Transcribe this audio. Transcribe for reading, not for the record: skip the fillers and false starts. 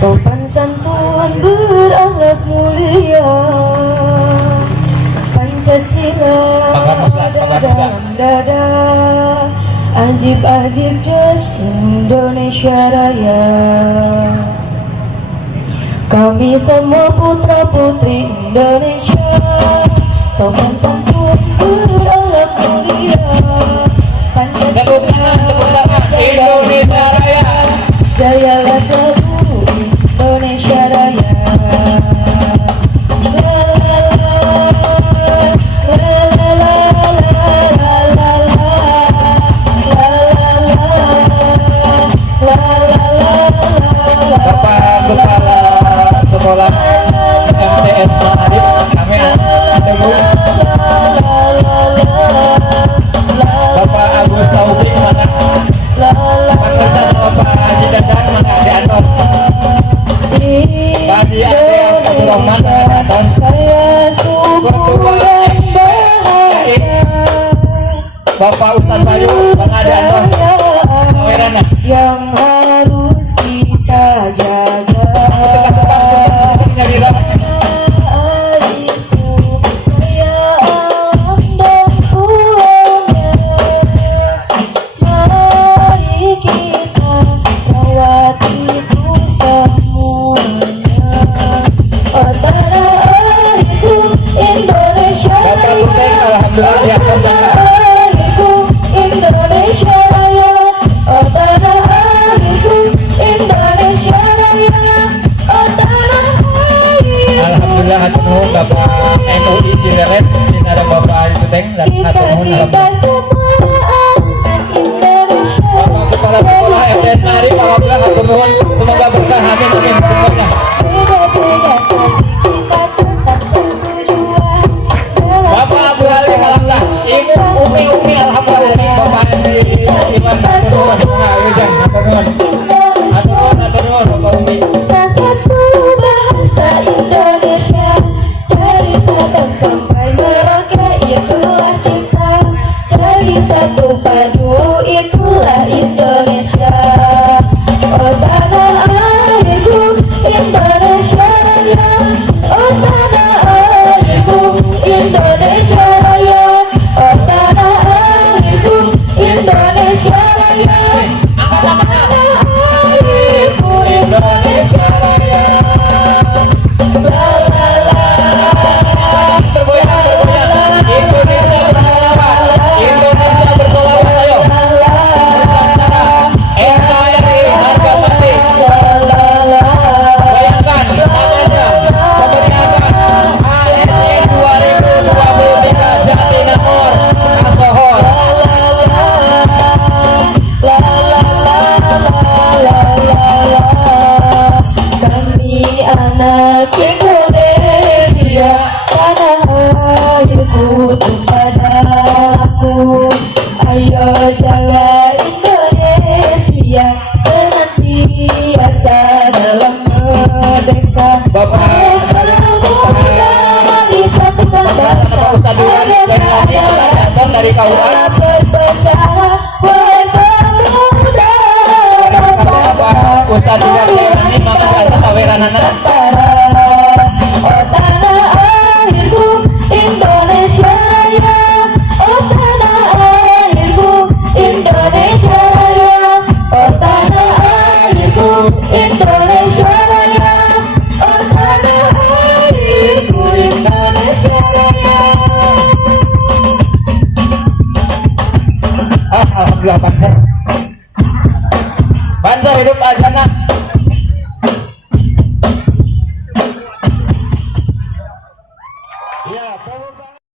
sopan santun berakhlak mulia, Pancasila ada dalam dada, ajib-ajib jas Indonesia Raya. Kami semua putra putri Indonesia, sopan santun berakhlak mulia, Pancasila Indonesia Raya, jayalah seluruh Indonesia Raya. La la la, la la la, la la la, la la la. Bapak Kepala Sekolah MTS Adit, kami tunggu. Bapak Agus Taufik mana? Mantan Bapak Haji Dadang mana diantar? Pak Haji Abdurrahman diantar. Ketua Bapak Ustaz Bayu mana diantar? Kameranya yang harus kita jaga. Bapak MUI Cileret, ini ada Bapak Ituteng dan Hatunun. Bapak Kepala Sekolah MTS Nari, alhamdulillah Hatunun, semoga berkah, amin amin semuanya. Bapak Abu Halim, alhamdulillah. Ibu Umi, alhamdulillah. Umi, Bapak Iwan, Hatunun, Hatunun, Bapak Umi. Sampai mereka itulah kita, jadi satu padu itulah Indonesia. Oh tanah airku Indonesia Raya, oh tanah airku Indonesia Raya, oh tanah airku Indonesia Raya, oh tanah airku Indonesia Raya. La la la. Indonesia bersolawat, ayo. Nusantara, NKRI, harga mati. Bayangkan namanya pemeriksaan ASI 2023 Jatinangor, Asohor. Kami anak Indonesia, tanah airku tumpah darahku. Ayo jaga Indonesia senantiasa dalam merdeka. Bapak disatukan bangsa dari KUA. Bapak Ustadz ini maka di atas aweranana. Oh tanah airku Indonesia Raya, oh tanah airku Indonesia Raya, oh tanah airku Indonesia Raya, oh tanah airku Indonesia Raya. Alhamdulillah Banjar hidup Ajana.